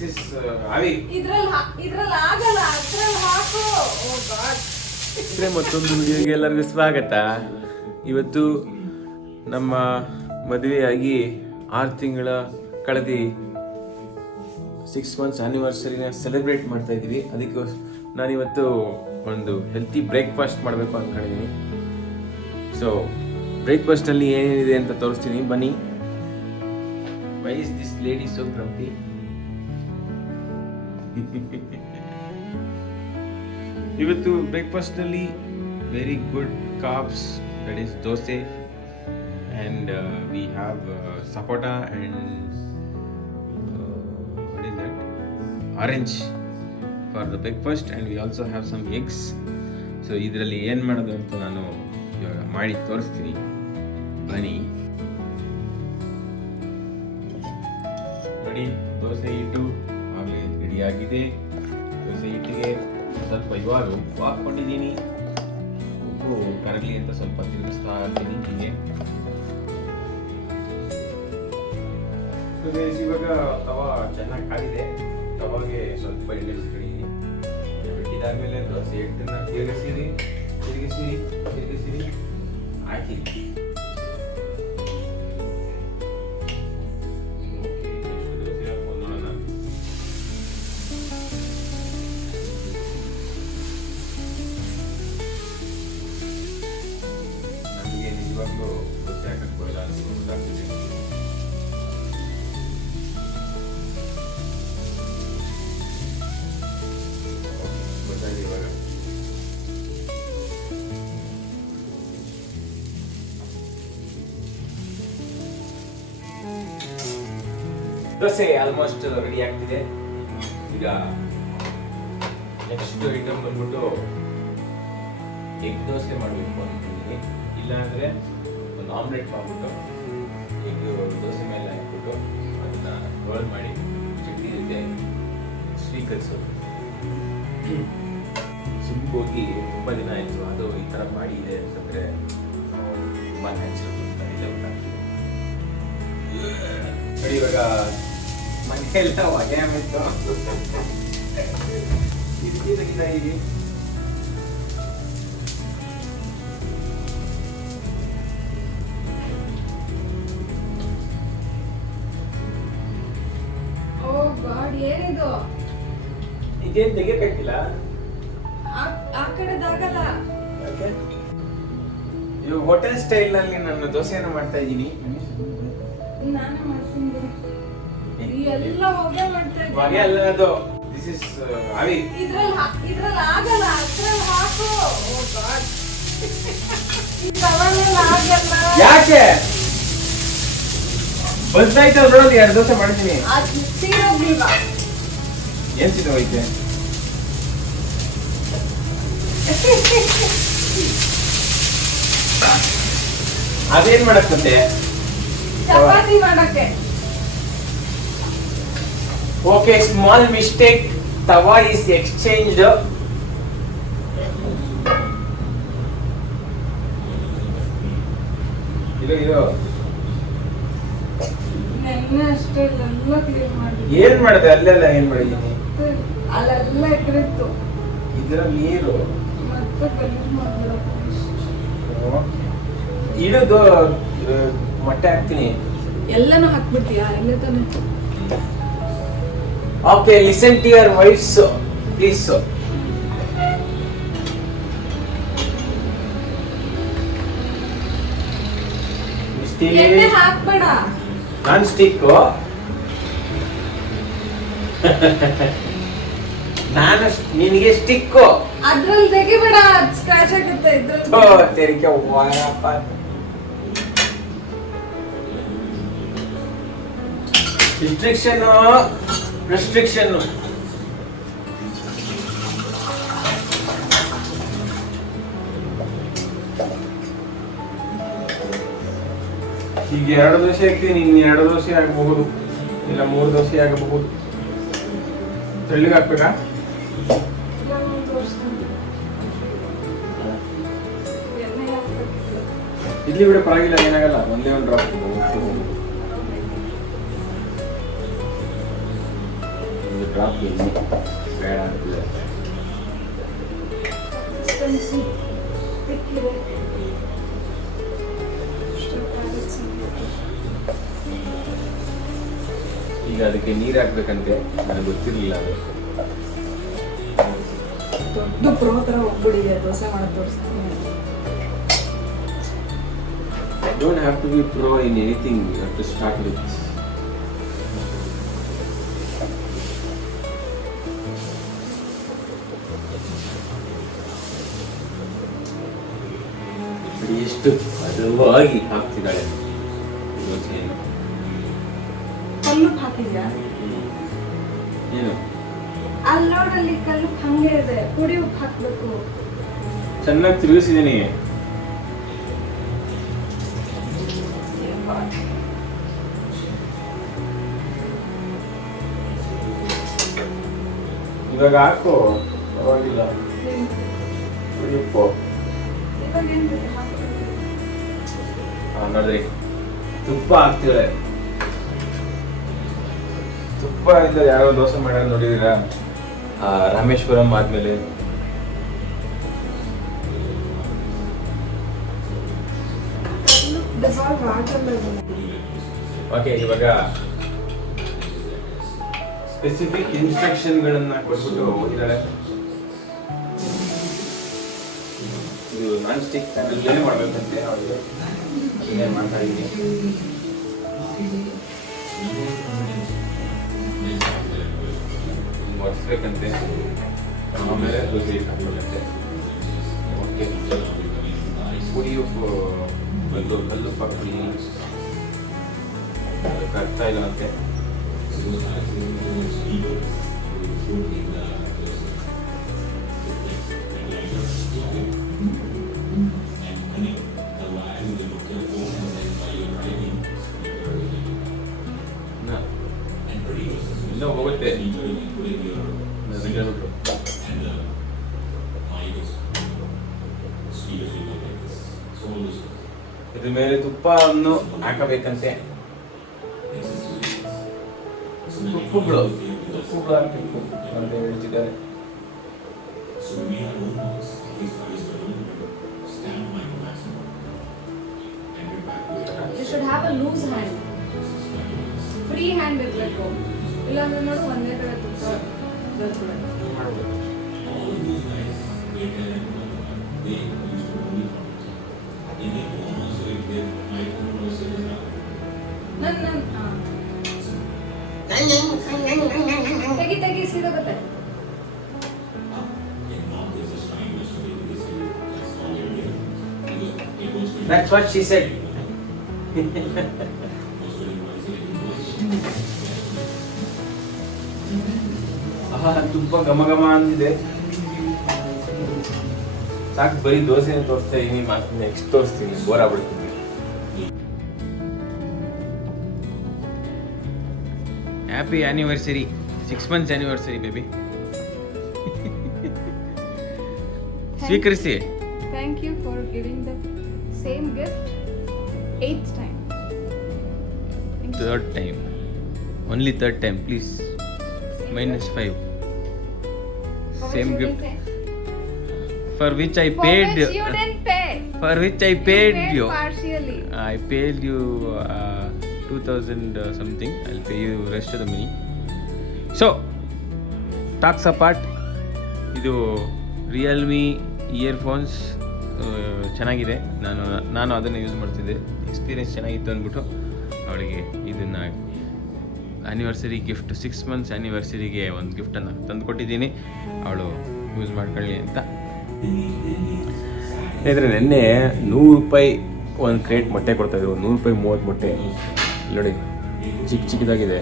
This is ಆವಿ. ಇದ್ರಲ್ಲಿ ಆಗಲ್ಲ, ಅದ್ರಲ್ಲಿ ಹಾಕು. ಓ ಗಾಡ್. ಮತ್ತೊಂದು ವಿಡಿಯೋಗೆ ಎಲ್ಲರಿಗೂ ಸ್ವಾಗತ. ಇವತ್ತು ನಮ್ಮ ಮದುವೆಯಾಗಿ 6 ತಿಂಗಳ ಕಳೆದಿ 6 months ಆ್ಯನಿವರ್ಸರಿನ ಸೆಲೆಬ್ರೇಟ್ ಮಾಡ್ತಾ ಇದ್ದೀವಿ. ಅದಕ್ಕೆ ನಾನಿವತ್ತು ಒಂದು ಹೆಲ್ತಿ ಬ್ರೇಕ್ಫಾಸ್ಟ್ ಮಾಡಬೇಕು ಅಂದ್ಕೊಂಡಿದ್ದೀನಿ. ಸೊ ಬ್ರೇಕ್ಫಾಸ್ಟಲ್ಲಿ ಏನೇನಿದೆ ಅಂತ ತೋರಿಸ್ತೀನಿ, ಬನ್ನಿ. Why is this lady so grumpy? ಇವತ್ತು ಬ್ರೇಕ್ಫಾಸ್ಟ್ನಲ್ಲಿ very good carbs, that is dosa, and we have sapota and what is that? Orange for the breakfast, and we also have some eggs. So ಇದರಲ್ಲಿ ಏನು ಮಾಡೋದು ಅಂತ ನಾನು ಇವಾಗ ಮಾಡಿ ತೋರಿಸ್ತೀನಿ, ಬನ್ನಿ. ನೋಡಿ, ದೋಸೆ ಹಿಟ್ಟು ಆಗಲೇ ರೆಡಿಯಾಗಿದೆ. ದೋಸೆ ಹಿಟ್ಟಿಗೆ ಸ್ವಲ್ಪ ಇವಾಗ ಉಪ್ಪು ಹಾಕ್ಕೊಂಡಿದ್ದೀನಿ. ಉಪ್ಪು ಕರಗಲಿ ಅಂತ ಸ್ವಲ್ಪ ತಿರುಗಿಸ್ತಾ ಇದ್ದೀನಿ ಹೀಗೆ. ಇವಾಗ ತವಾ ಚೆನ್ನಾಗಿ ಕಾದಿದೆ. ತವಾಗೆ ಸ್ವಲ್ಪ ಎಣ್ಣೆ ಬಿಟ್ಕೊಂಡಿದ್ದೀನಿ. ಬಿಟ್ಟಿದಾದ್ಮೇಲೆ ದೋಸೆ ಹಿಟ್ಟನ್ನ ತಿರುಗಿಸಿರಿ ಹಾಕಿ. ನಮಗೆ ನಿಜವಾಗ್ಲೂ ದೋಸೆ ಹಾಕಕ್ಕೆ ಬರಲ್ಲ ಅಂತ ಗೊತ್ತಾಗ್ತಿದೆ. ದೋಸೆ ಆಲ್ಮೋಸ್ಟ್ ರೆಡಿ ಆಗ್ತಿದೆ. ಈಗ ನೆಕ್ಸ್ಟ್ ಐಟಮ್ ಬಂದ್ಬಿಟ್ಟು ಎಗ್ ದೋಸೆ ಮಾಡಬೇಕು ಅಂತಿದ್ದೀನಿ. ಇಲ್ಲಾಂದರೆ ಒಂದು ಆಮ್ಲೆಟ್ ಮಾಡಿಬಿಟ್ಟು ಎಗ್ ದೋಸೆ ಮೇಲೆ ಹಾಕ್ಬಿಟ್ಟು ಅದನ್ನ ರೋಲ್ ಮಾಡಿ ಚಟ್ನಿ ಜೊತೆ ಸ್ವೀಕರಿಸೋದು. ಜಿಮ್ಗೆ ಹೋಗಿ ತುಂಬ ದಿನ ಆಯಿತು. ಅದು ಈ ಥರ ಮಾಡಿ ಇದೆ ಅಂತಂದರೆ ತುಂಬ ನ್ಯಾಚುರಲ್ ಅಂತ ಇದೆ ಗೊತ್ತಾಗ್ತದೆ. ನೋಡಿ, ಇವಾಗ ಮನೆಯೆಲ್ಲ ಹೊಗೆ ಆಮಿತ್ತು. ಇದೀಗ ಓ ಗಾಡ್, ಏನಿದು? ಇದೇನು ತೆಗಿಯಕ್ಕಾಗಿಲ್ಲ. ಆ ಕಡೆದಾಗಲ್ಲ. ಇವಾಗ ಹೋಟೆಲ್ ಸ್ಟೈಲ್ ನಲ್ಲಿ ನಾನು ದೋಸೆಯನ್ನು ಮಾಡ್ತಾ ಇದ್ದೀನಿ. ನಾನು ಮಾಡ್ತೀನಿ. ಎಲ್ಲ ಹೊಗೆ ಮಾಡ್ತಾ ಇದ್ದೀನಿ. ಹೊಗೆ ಅಲ್ಲ ಅದು, ದಿಸ್ ಇಸ್ ಆವಿ. ಇದ್ರಲ್ಲಿ ಆಗಲ್ಲ, ಅದ್ರಲ್ಲಿ ಹಾಕು. ಓ ಗಾಡ್, ತವನಲ್ಲಿ ಆಗಲ್ಲ. ಯಾಕೆ ಬಸ್ಸಾಯ್ತು ನೋಡೋದು? 2 ದೋಸೆ ಮಾಡಿದ್ದೀನಿ. ಅದು ಸೀರೋಗ್ಲಿಲ್ವಾ? ಏನ್ ಸಿಗೋಯ್ತೆ? ಅದೇನ್ ಮಾಡಕ್ ಮತ್ತೆ? ಚಪಾತಿ ಮಾಡಕ್ಕೆ. Okay, small mistake. Tawa is exchanged. ಇದು ನೆನ್ನೆ ಅಷ್ಟೇ ಎಲ್ಲ ಕ್ಲೀನ್ ಮಾಡಿ. ಏನ್ ಮಾಡಿದೆ? ಅಲ್ಲೆಲ್ಲ ಏನ್ ಮಾಡಿದ್ದೀನಿ? ಅಲ್ಲೆಲ್ಲ ಎಕರಿತ್ತು. ಇದರ ನೀರು ಮತ್ತೆ ಗಲೀಜ್ ಮಾಡ್ಬಿಡಕ್ಕೆ. ಇಡೋದು ಮೊಟ್ಟೆ ಹಾಕ್ತೀನಿ. ಎಲ್ಲನೂ ಹಾಕ್ಬಿಡ್ತೀಯಾ? ಇಲ್ಲ ತಾನೆ. Okay, listen to your wives please. ಎಣ್ಣೆ ಹಾಕ್ಬೇಡ. Non stick. ನಾನು ನಿನಗೆ ಸ್ಟಿಕ್. ಅದ್ರಲ್ಲಿ ತೆಗಿಬೇಡ, ಸ್ಕ್ರಾಚ್ ಆಗುತ್ತೆ. ಇದ್ರಲ್ಲಿ ತೆರಿಗೆ ವಾರಪ್ಪ. ರೆಸ್ಟ್ರಿಕ್ಷನ್. ಈಗ 2 ದೋಸೆ ಹಾಕ್ತೀನಿ. ಇನ್ನು 2 ದೋಸೆ ಆಗಬಹುದು, ಇಲ್ಲ 3 ದೋಸೆ ಆಗಬಹುದು. ತೆಳ್ಳಗೆ ಹಾಕ್ಬೇಕಾ? ಇಡ್ಲಿ ಬಿಡ, ಪರವಾಗಿಲ್ಲ, ಏನಾಗಲ್ಲ. ಒಂದೇ ಒಂದು ಡ್ರಾಪ್. ಡ್ರಾಪ್ ಎಣ್ಣೆ ಬೇಡ ಅಂತಿದೆ. ಈಗ ಅದಕ್ಕೆ ನೀರು ಹಾಕ್ಬೇಕಂತೆ, ನನಗೆ ಗೊತ್ತಿರಲಿಲ್ಲ ಅದು. ದೊಡ್ಡ ಪ್ರೋ ಥರ ಒಬ್ಬಡಿದೆ ದೋಸೆ ಮಾಡೋದು ತೋರಿಸ್ತೀನಿ. I don't have to be pro in anything. You have to start with. ಎಷ್ಟು ಹದವಾಗಿ ಹಾಕ್ತಿದ್ದಾಳೆ ದೋಸೆಯನ್ನು. ಕಲ್ಲು ಹಾಕಿದ್ಯಾ? ಏನು ಅಲ್ಲಿ ನೋಡಲ್ಲಿ ಕಲ್ಲು ಹಂಗೆ ಇದೆ, ಪುಡಿ ಉಪ್ಪು ಹಾಕ್ಬೇಕು. ಚೆನ್ನಾಗಿ ತಿರುಗಿಸಿದ್ದೀನಿ. ಇವಾಗ ಹಾಕು, ಪರವಾಗಿಲ್ಲ. ಉಪ್ಪು ನೋಡ್ರಿ, ತುಪ್ಪ ಹಾಕ್ತಿದ್ದಾರೆ. ತುಪ್ಪ ಇಂದ ಯಾರೋ ದೋಸೆ ಮಾಡೋದು ನೋಡಿದೀರಾ? ರಾಮೇಶ್ವರಂ ಆದ್ಮೇಲೆ ಓಕೆ. ಇವಾಗ ಸ್ಪೆಸಿಫಿಕ್ ಇನ್ಸ್ಟ್ರಕ್ಷನ್ಗಳನ್ನ ಕೊಟ್ಬಿಟ್ಟು ಹೋಗಿದ್ದಾರೆ. ಇದು ನಾನ್ ಸ್ಟಿಕ್ ಏನೇ ಮಾಡ್ಬೇಕಂತೆ ಅವ್ರಿಗೆ ಅದನ್ನೇ ಮಾಡ್ತಾ ಇದ್ದೀನಿ. ಒರೆಸ್ಬೇಕಂತೆ, ಆಮೇಲೆ ದೋಸೆ ಹಾಕ್ಬೇಕಂತೆ. ಓಕೆ, ಪುಡಿ ಉಪ್ಪು ಕಲ್ಲುಪ್ಪು ಹಾಕ್ತೀನಿ. ಅದಕ್ಕೆ ಅರ್ಥ ಇಲ್ಲ ಅಂತೆ. ಇನ್ನೂ ಹೋಗುತ್ತೆ. ಇದ್ರ ಮೇಲೆ ತುಪ್ಪವನ್ನು ಹಾಕಬೇಕಂತೆ. ತುಪ್ಪಗಳು ಹಾಕಬೇಕು ಅಂತ ಹೇಳ್ತಿದ್ದಾರೆ. You should have a loose hand. Free hand ಇರಬೇಕು. ಇಲ್ಲಾಂದ್ರೆ ನೋಡು ಒಂದೇ ಕಡೆ ತುಪ್ಪ ಬರ್ತದೆ. ತೆಗಿ ಸೀದೋಗುತ್ತೆ. That's what she said. ತುಪ್ಪ ಘಮ ಘಮ ಅಂತಿದೆ. ಸಾಕು, ಬರೀ ದೋಸೆ ತೋರಿಸ್ತಾ ಇದೀನಿ. ನೆಕ್ಸ್ಟ್ ತೋರಿಸ್ತೀನಿ, ಬೋರ್ ಆಗ್ಬಿಡ್ತೀನಿ. Happy anniversary, 6 months anniversary baby. ಸ್ವೀಕರಿಸಿ. Thank you for giving the same gift 8th time. Third time. Only third time, please. -5. Same gift. For which I paid. For which you didn't pay. For which I paid you. Partially. I paid you 2000 something. I'll pay you rest of the money. So, talks apart. ಇದು Realme earphones ಚೆನ್ನಾಗಿದೆ. ನಾನು ಅದನ್ನು use ಮಾಡ್ತಿದ್ದೆ. Experience ಚೆನ್ನಾಗಿತ್ತು ಅಂದ್ಬಿಟ್ಟು ಅವಳಿಗೆ ಇದನ್ನು anniversary gift, 6 months ಆ್ಯನಿವರ್ಸರಿಗೆ ಒಂದು ಗಿಫ್ಟನ್ನು ತಂದು ಕೊಟ್ಟಿದ್ದೀನಿ. ಅವಳು ಯೂಸ್ ಮಾಡ್ಕೊಳ್ಳಿ ಅಂತ. ಇದ್ರೆ ನೆನ್ನೆ 100 ರೂಪಾಯಿ ಒಂದು ಕ್ರೇಟ್ ಮೊಟ್ಟೆ ಕೊಡ್ತಾಯಿದ್ರು. 100 ರೂಪಾಯಿ 30 ಮೊಟ್ಟೆ. ನೋಡಿ, ಚಿಕ್ಕದಾಗಿದೆ.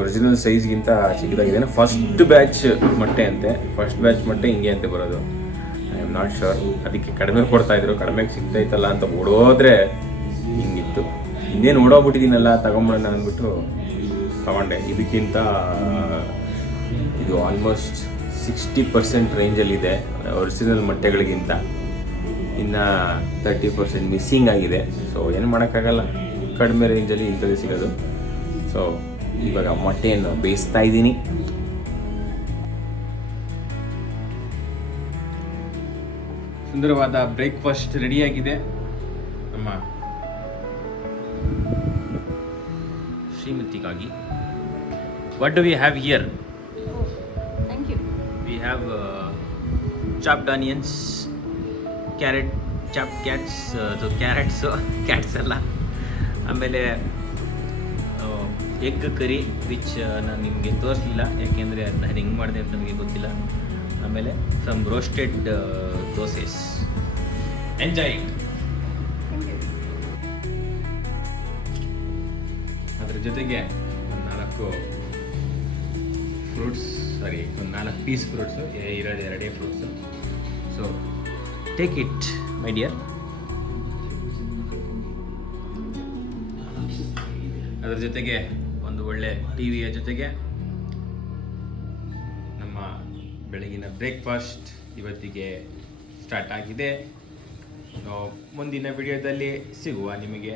ಒರಿಜಿನಲ್ ಸೈಜ್ಗಿಂತ ಚಿಕ್ಕದಾಗಿದೆ. ಫಸ್ಟ್ ಬ್ಯಾಚ್ ಮೊಟ್ಟೆ ಅಂತೆ. ಫಸ್ಟ್ ಬ್ಯಾಚ್ ಮೊಟ್ಟೆ ಹಿಂಗೆ ಅಂತೆ ಬರೋದು. I am not sure. ಅದಕ್ಕೆ ಕಡಿಮೆ ಕೊಡ್ತಾಯಿದ್ರು. ಕಡಿಮೆಗೆ ಸಿಗ್ತಾಯಿತ್ತಲ್ಲ ಅಂತ ಓಡೋದ್ರೆ ಹಿಂಗಿತ್ತು. ಇನ್ನೇನು ಓಡೋಗ್ಬಿಟ್ಟಿದ್ದೀನಲ್ಲ, ತಗೊಂಬಿಡೋಣ ಅಂದ್ಬಿಟ್ಟು ತಗೊಂಡೆ. ಇದಕ್ಕಿಂತ ಇದು ಆಲ್ಮೋಸ್ಟ್ 60% ರೇಂಜಲ್ಲಿದೆ ಒರಿಜಿನಲ್ ಮೊಟ್ಟೆಗಳಿಗಿಂತ. ಇನ್ನು 30% ಮಿಸ್ಸಿಂಗ್ ಆಗಿದೆ. ಸೊ ಏನು ಮಾಡೋಕ್ಕಾಗಲ್ಲ, ಕಡಿಮೆ ರೇಂಜಲ್ಲಿ ಇಂಥದ್ದು ಸಿಗೋದು. ಸೊ ಇವಾಗ ಮೊಟ್ಟೆಯನ್ನು ಬೇಯಿಸ್ತಾ ಇದ್ದೀನಿ. ಸುಂದರವಾದ ಬ್ರೇಕ್ಫಾಸ್ಟ್ ರೆಡಿಯಾಗಿದೆ. ನಮ್ಮ ಶ್ರೀಮತಿಗಾಗಿ. What do we have here? Thank you. We have chopped onions, carrot, chopped carrots, cats ಅಲ್ಲ. ಆಮೇಲೆ ಎಗ್ ಕರಿ ವಿಚ್ ನಾನು ನಿಮಗೆ ತೋರಿಸಲಿಲ್ಲ, ಯಾಕೆಂದರೆ ಅದನ್ನ ಹೆಂಗೆ ಮಾಡಿದೆ ಅಂತ ನನಗೆ ಗೊತ್ತಿಲ್ಲ. ಆಮೇಲೆ some roasted dosas. Enjoy. Thank you. ಅದ್ರ ಜೊತೆಗೆ ಒಂದು 4 ಫ್ರೂಟ್ಸ್, ಒಂದು 4 ಪೀಸ್ ಫ್ರೂಟ್ಸು, ಇರೋದು 2 fruits. So take it my dear. ಅದರ ಜೊತೆಗೆ ಒಂದು ಒಳ್ಳೆ ಟಿವಿಯ ಜೊತೆಗೆ ನಮ್ಮ ಬೆಳಗಿನ ಬ್ರೇಕ್ಫಾಸ್ಟ್ ಇವತ್ತಿಗೆ ಸ್ಟಾರ್ಟ್ ಆಗಿದೆ. ಮುಂದಿನ ವಿಡಿಯೋದಲ್ಲಿ ಸಿಗುವ ನಿಮಗೆ.